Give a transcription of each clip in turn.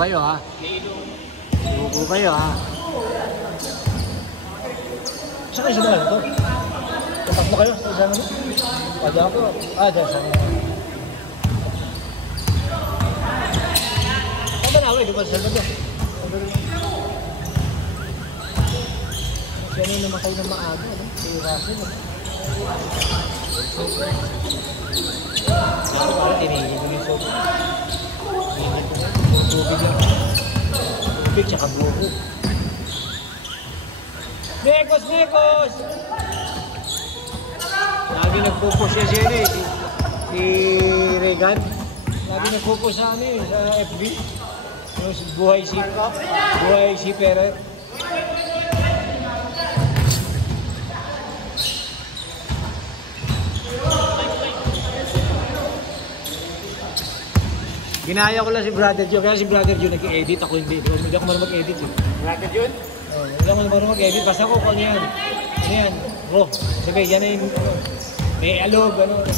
kayo ha. Suko kayo ha. Saan kayo sumala ito? Tatakbo kayo? Saan mo? Pwede ako. Dyan saan mo. Saan na ako eh? Di ba sa Salvador? Siya na naman kayo na maaga. Si Russell. Parang tinigil ko yung sopa. Tubig lang. Tubig tsaka buko. Nekos! Nekos! Lagi nagpo-post siya siya eh. Si Regan. Lagi nagpo-post sa ano eh, sa FB. Yung buhay si Pere. Ginaya ko lang si Brother Joe, kaya si Brother Joe nag-edit, ako hindi. Hindi ako marunong mag-edit eh. Brother Joe? Oo, hindi ako marunong mag-edit. Basta ko kung ano yan. Ano yan? Bro, sabi, yan na yung may alog, ano. Eh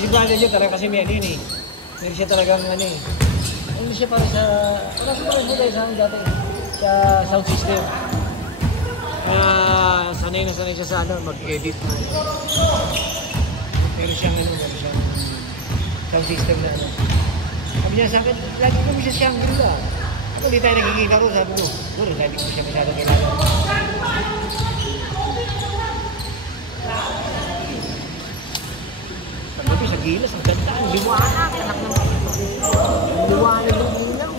si Brother Joe talaga kasi may ano yun eh. Hindi siya talagang ano eh. Hindi siya para sa, wala siya para sa dati. Sa sound system. Sanay siya sa ano, mag-edit. Pero siyang ano, siyang sound system na ano. Sabi niya sa akin, lagi kami sa Shangri-La. Ako hindi tayo nagkikita ko, sabi ko, puro, lagi ko siya masyadong kailangan. Pagdabi sa gilas, ang ganda, ang liwanag, anak ng ang liwanag ng ilaw.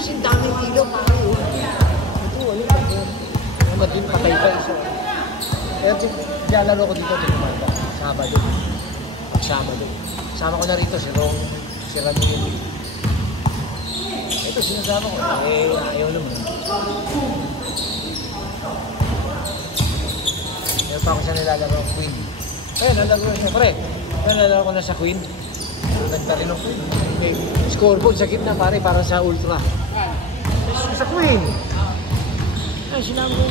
Kasi ang daming ilaw, pare. Ito, ano ba yun? Naman din patay pa isa. Kaya lalaro ko dito, tinumanda. Sabado. Pag-Sabado. Sama ko na rito si Rong. Si Ramil. Ito sinasama ko. Eh, ayaw naman. Meron pa ako siya nilalaro ng Queen. Ayun, nalaro ko siya. Pare, nalaro ko na sa Queen. Nagtali ng Queen. Okay. Scoreboard sa gitna pare, para sa Ultra. Sa Queen. Ay, sinabi ko.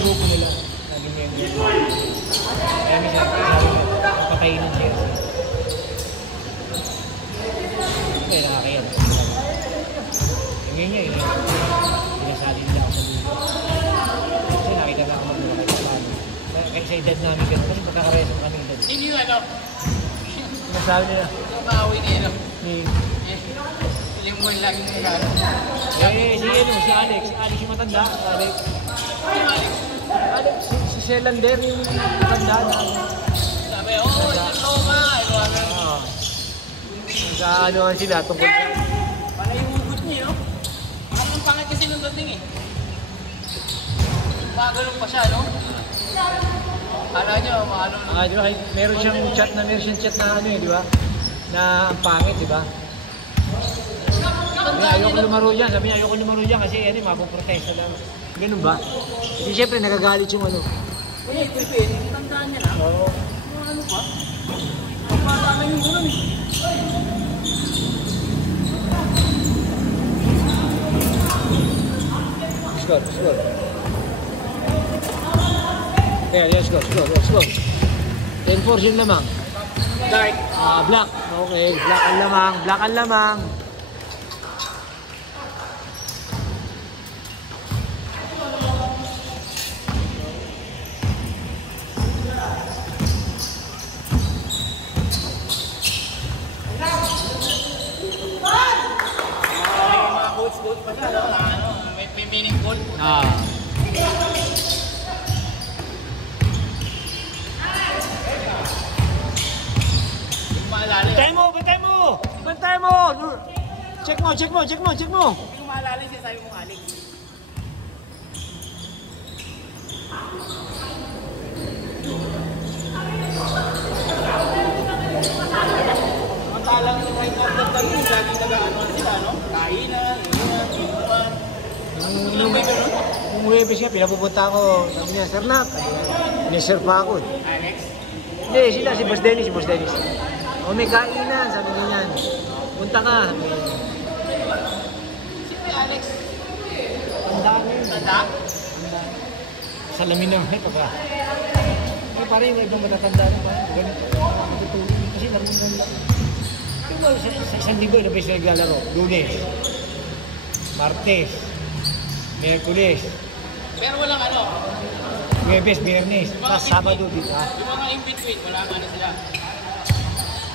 Grupo nila, laging member. Kaya minsan, napapainan siya. Kaya nakakayan. Ngayon niya, pinasali nila ako sa dulo. Kasi nakita na ako magmula kayo sa paano. Kaya sa edad namin ganun, kasi magkakareso kami edad. Hindi yun ano? Pinasabi nila. Kumaawi na yun. Ilang buwan lang yung nagano. Si Alex. Alex yung matanda. Alex, si Selander yung matanda na. Sabi, Roma. Nag-aanoan sila tungkol sa... Para yung hugot niya, no? Ang pangit kasi nung dating eh. Magalong pa siya, no? Kala nyo, magalong. Di ba? Meron siyang chat na ano eh, di ba? Na ang pangit, di ba? Sabi niya, ayoko lumaro dyan. Kasi ano, mapuprotesta lang. Ganun ba? Hindi, siyempre, nagagalit yung ano. Uy, Pilipin, tandaan niya na. Oo. Ano ba? Pagpataman yung gano'n eh. Score. Yeah, let's go. 10-4 yung lamang. Dark. Black. Okay, black ang lamang. Coach pa siya, may meaningful. Bantay mo! Check mo! Hindi ko maalala siya, sabi mong Alex. Samantalang yung right of the time, laging nag-ano sila, no? Kainan, inuman. Nung Huwebes nga, pinapupunta ako. Sabi niya, Sir Nak. Ni-sir pa ako. Alex? Hindi, sila, si Boss Dennis. O may kainan, sabi niya yan. Punta ka. Sino yung Alex? Tanda ka na yun. Tanda? salamin naman ito ba? Eh, parang yung ibang matatanda na ba? Ganito. Matutulog. Kasi naman lang. Sa isang linggo, na ba sila naglalaro? Lunes, Martes, Miyerkules, Pero walang ano, Huwebes, Biyernes, sa Sabado dito ha? yung mga in-between, wala ano sila.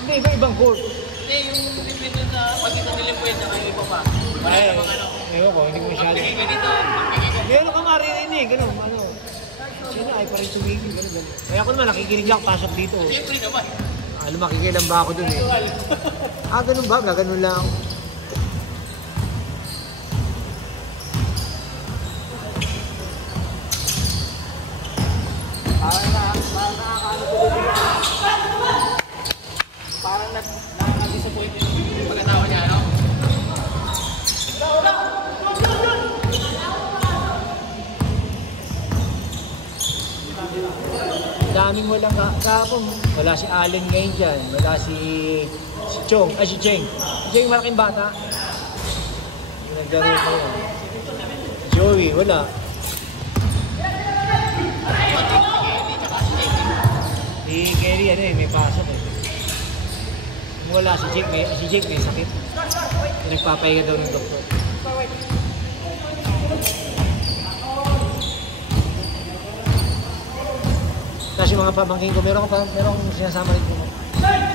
Hindi, iba-ibang court. Hindi, yung in-between dun sa pagkita nila pwede sa iba pa. Wala Ay, namang ano. ewan ko, hindi ko masyado. Pagpigay ka dito, pagpigay ka. Meron ka maririnig, ano, ano. Sino ay pa rin tumigil, gano'n. Kaya ako naman, nakikinig lang, pasok dito. Siyempre naman. Ano, makikilang ba ako dun eh. Ganun ba? Gaganon lang. Parang nag-disappoint yung pagkatawa niya, no? Daming walang kahapon. Wala si Allen ngayon dyan. Wala si Chong. Ay, si Cheng. Si Cheng, malaking bata. Naglaro ko yun. Joey, wala. Si Gary, ano eh, may pasok eh. Kung wala si Jake may sakit. Nagpapahinga daw ng doktor. Tapos yung mga pabangking ko, meron akong sinasama rin ko.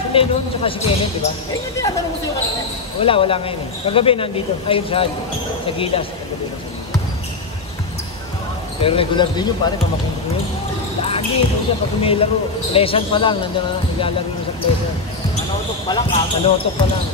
Si Lennon, tsaka si Kenneth, di ba? Eh, yung tinatanong ko sa'yo kanina. Wala ngayon eh. Kagabi nandito, ayun sa Gilas. Kagabi. Pero regular din yun, pare, pamakong ko yun. Lagi, ito siya, pag may laro. Lesson pa lang, nandiyan na, naglalaro yun sa lesson. Manotok pa lang, ha? Manotok pa lang.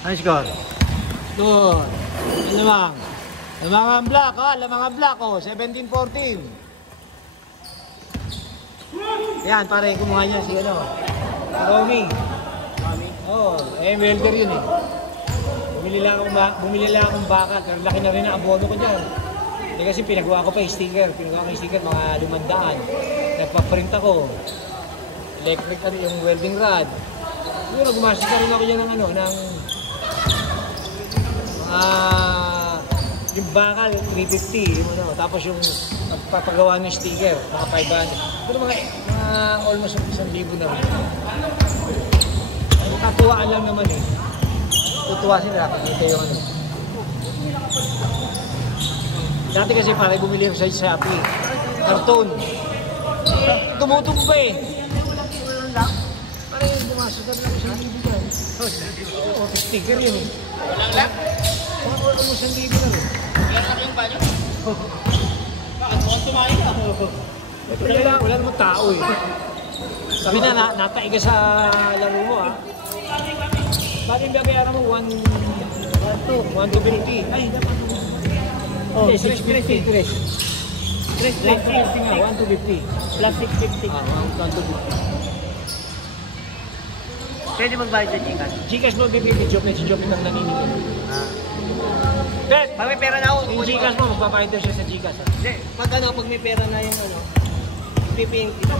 Ano score? Good. Lamang. Lamang ang black, ha? Lamang ang black, oh. 17-14. Yan, pare, kumuha niya si ano. Romy. Oo, welder yun eh. Bumili lang akong bakal. Pero laki na rin ang abono ko dyan. Eh, kasi pinagawa ko pa yung sticker. Pinagawa ko yung sticker, mga 500. Nagpa-print ako. Electric ano, yung welding rod. Siguro, gumastos na rin ako dyan ng ano, ng yung bakal 350 yung ano, tapos yung pagpapagawa ng sticker mga 500 pero mga almost 1,000 na rin. Katuwaan lang naman eh, tutuwa sila dito yung ano. Dati kasi para bumili sa Shopee karton tumutumba eh, para yung bumasok na lang sa libigan sticker yun eh. Walang lang? Wala mo siyang libo na rin. Kaya na yung banyo? Bakit mo tumahin ka? Wala namang tao eh. Sabi na, nataiga sa laro mo ha. Bakit yung babayaran mo? 1,250. Ay, dapat. Oh, 650. 350 nga, 1,250. Plus 650. 1,250. Pwede magbayad sa Gcash? Gcash mo bibili, si Jope nang naniningil. Bet! Pag may pera na ako, Yung Gcash mo, magbabayad daw siya sa Gcash. Hindi, pag may pera na yung ano, piping kita.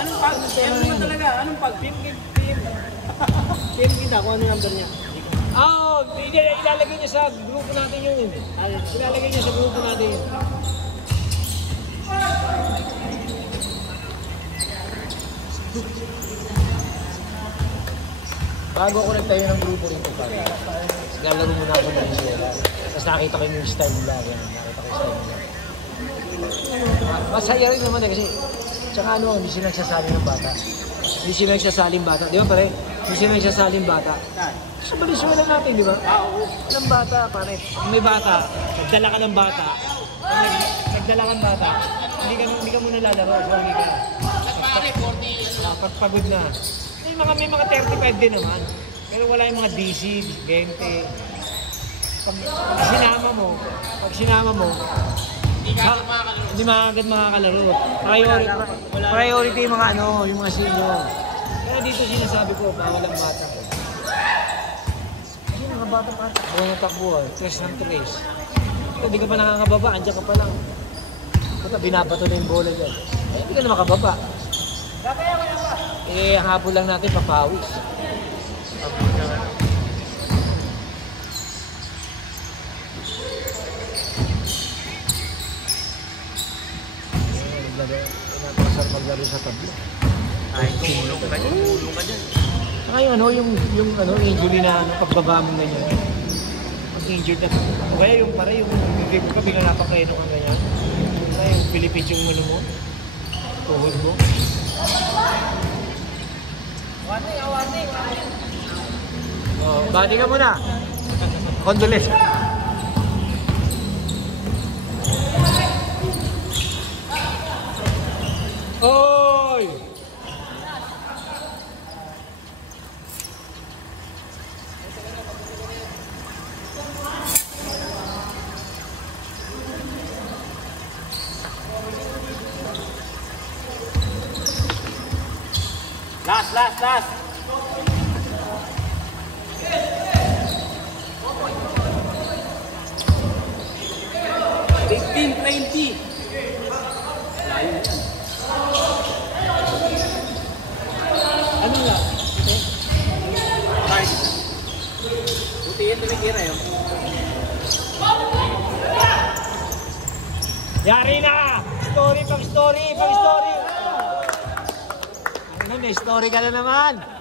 Anong pag? Yan naman talaga. Anong pag? PM kita kung ano number niya. Ilalagay niya sa grupo natin yun. Ilalagay niya sa grupo natin yun. Bago ako nagtayo ng grupo nito pare. Naglalaro muna ako ng Venezuela. Tapos nakita ko yung style nila. Nakita ko yung style nila. Masaya rin naman eh kasi tsaka ano, hindi sila nagsasaling ng bata. Hindi sila nagsasaling bata. Di ba pare? Hindi sila nagsasaling bata. Sa Venezuela natin, di ba? Walang bata pare. Kung may bata, nagdala ka ng bata. Kung nagdala ka ng bata, hindi ka muna lalaro. Sorry ka. Pare, 40. Pagpagod na. May mga 35 din naman. Pero wala yung mga DC, 20. Pag sinama mo, hindi agad makakalaro. Priority yung mga ano, yung mga senior. Kaya dito sinasabi ko, bawal ang bata ko. Kasi mga bata pa, buwan ng takbuhan, 3 ng 3. Hindi ka pa nakakababa, andyan ka pa lang. Puta, binabato na yung bola dyan. Ay, hindi ka na makababa. Eh, ang habol lang natin, papawis. Napakasar maglaro sa tablo. Ay, tumulong ka dyan. Tumulong ka dyan. Saka yung injury na pagbaba mo ganyan. Pag injured na. O kaya yung para yung hindi mo ka biglang napakreno ka ganyan. Kaya yung Philippines yung ano mo. Tuhod mo. Awate. Oh, bati ka muna. Condolence. Oy! Last. 15-20. Layo yan. Ano nga? Right. Buti yan tumitira yun. Yari na! Story. Ano, may story ka na naman!